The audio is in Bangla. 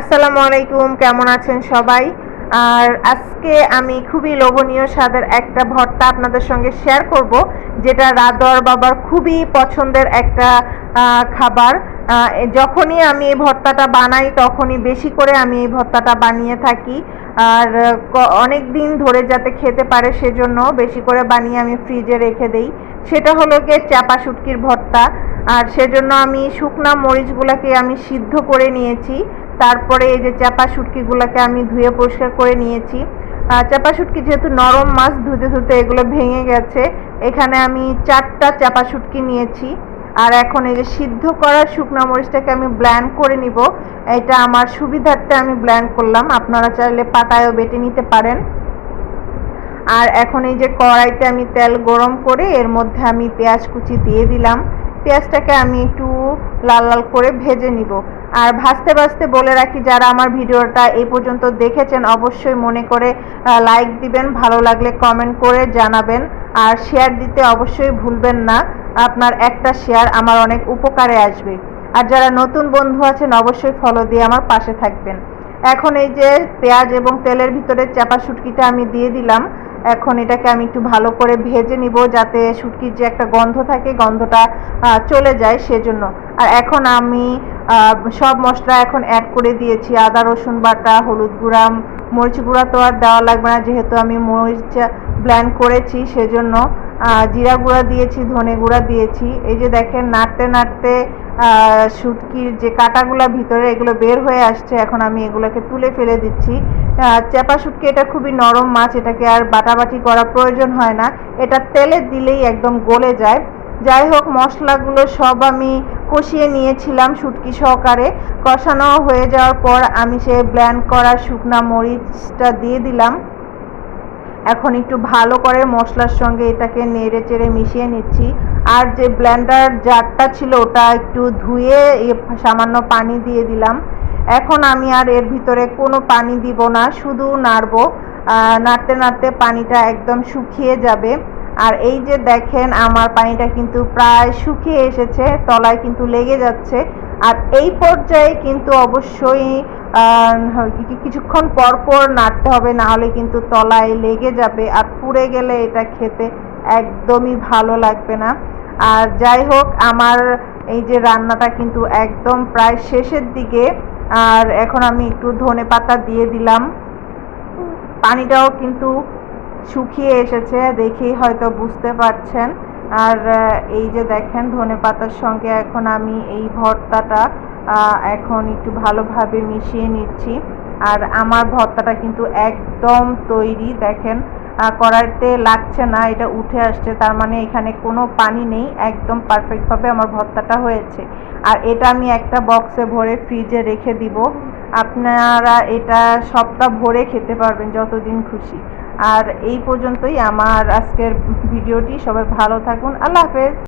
আসসালামু আলাইকুম, কেমন আছেন সবাই? আর আজকে আমি খুবই লোভনীয় স্বাদের একটা ভর্তা আপনাদের সঙ্গে শেয়ার করব, যেটা রাদর বাবার খুবই পছন্দের একটা খাবার। যখনই আমি এই ভর্তাটা বানাই তখনই বেশি করে আমি এই ভর্তাটা বানিয়ে থাকি। আর অনেক দিন ধরে যাতে খেতে পারে সেজন্য বেশি করে বানিয়ে আমি ফ্রিজে রেখে দেই। সেটা হলো গিয়ে চাপা শুটকির ভর্তা। আর সেজন্য আমি শুকনা মরিচগুলোকে আমি সিদ্ধ করে নিয়েছি। তারপরে এই যে চাপা শুটকিগুলোকে আমি ধুয়ে পরিষ্কার করে নিয়েছি। চাপা শুটকি যেহেতু নরম মাছ, ধুতে ধুতে এগুলো ভেঙে গেছে। এখানে আমি 4টা চাপা শুটকি নিয়েছি। আর এখন এই যে সিদ্ধ করা শুকনা মরিচটাকে আমি ব্লেন্ড করে নিব। এটা আমার সুবিধার্থে আমি ব্লেন্ড করলাম, আপনারা চাইলে পাটায়ও বেটে নিতে পারেন। আর এখন এই যে কড়াইতে আমি তেল গরম করে এর মধ্যে আমি পেঁয়াজ কুচি দিয়ে দিলাম। পেঁয়াজটাকে আমি একটু লাল লাল করে ভেজে নিব। আর ভাজতে ভাজতে বলে রাখি, যারা আমার ভিডিওটা এই পর্যন্ত দেখেছেন অবশ্যই মনে করে লাইক দিবেন, ভালো লাগলে কমেন্ট করে জানাবেন, আর শেয়ার দিতে অবশ্যই ভুলবেন না। আপনার একটা শেয়ার আমার অনেক উপকারে আসবে। আর যারা নতুন বন্ধু আছেন অবশ্যই ফলো দিয়ে আমার পাশে থাকবেন। এখন এই যে পেঁয়াজ এবং তেলের ভিতরে চাপা শুটকিটা আমি দিয়ে দিলাম। এখন এটাকে আমি একটু ভালো করে ভেজে নিব, যাতে শুটকির যে একটা গন্ধ থাকে গন্ধটা চলে যায় সেজন্য। আর এখন আমি সব মশলা এখন অ্যাড করে দিয়েছি। আদা রসুন বাটা, হলুদ গুঁড়া, মরিচ গুঁড়া তো আর দেওয়া লাগবে না যেহেতু আমি মরিচ ব্লেন্ড করেছি সেজন্য। জিরা গুঁড়া দিয়েছি, ধনে গুঁড়া দিয়েছি। এই যে দেখেন নাড়তে নাড়তে শুটকির যে কাঁটাগুলো ভিতরে এগুলো বের হয়ে আসছে। এখন আমি এগুলোকে তুলে ফেলে দিচ্ছি। চাপা শুটকি এটা খুবই নরম মাছ, এটাকে আর বাটাবাটি করা প্রয়োজন হয় না, এটা তেলে দিলেই একদম গলে যায়। যাই হোক, মশলাগুলো সব আমি কষিয়ে নিয়েছিলাম শুটকি সহকারে। কষানো হয়ে যাওয়ার পর আমি সে ব্লেন্ড করা শুকনা মরিচটা দিয়ে দিলাম। এখন একটু ভালো করে মশলার সঙ্গে এটাকে নেড়ে চেড়ে মিশিয়ে নিচ্ছি। আর যে ব্লেন্ডার জারটা ছিল ওটা একটু ধুয়ে সামান্য পানি দিয়ে দিলাম। এখন আমি আর এর ভিতরে কোনো পানি দিব না, শুধু নাড়বো। নাড়তে নাড়তে পানিটা একদম শুকিয়ে যাবে। আর এই যে দেখেন আমার পানিটা কিন্তু প্রায় শুকিয়ে এসেছে, তলায় কিন্তু লেগে যাচ্ছে। আর এই পর্যায়ে কিন্তু অবশ্যই কিছুক্ষণ পর পর নাড়তে হবে, না হলে কিন্তু তলায় লেগে যাবে আর পুড়ে গেলে এটা খেতে একদমই ভালো লাগবে না। আর যাই হোক, আমার এই যে রান্নাটা কিন্তু একদম প্রায় শেষের দিকে। আর এখন আমি একটু ধনেপাতা দিয়ে দিলাম। পানিটাও কিন্তু শুকিয়ে এসেছে, দেখেই হয়তো বুঝতে পারছেন। আর এই যে দেখেন ধনেপাতার সঙ্গে এখন আমি এই ভর্তাটা এখন একটু ভালোভাবে মিশিয়ে নিচ্ছি। আর আমার ভর্তাটা কিন্তু একদম তৈরি, দেখেন কড়াইতে লাগছে না, এটা উঠে আসছে, তার মানে এখানে কোনো পানি নেই, একদম পারফেক্টভাবে আমার ভর্তাটা হয়েছে। আর এটা আমি একটা বক্সে ভরে ফ্রিজে রেখে দিব। আপনারা এটা সপ্তাহ ভরে খেতে পারবেন যতদিন খুশি। আর এই পর্যন্তই আমার আজকের ভিডিওটি। সবাই ভালো থাকুন, আল্লাহ হাফেজ।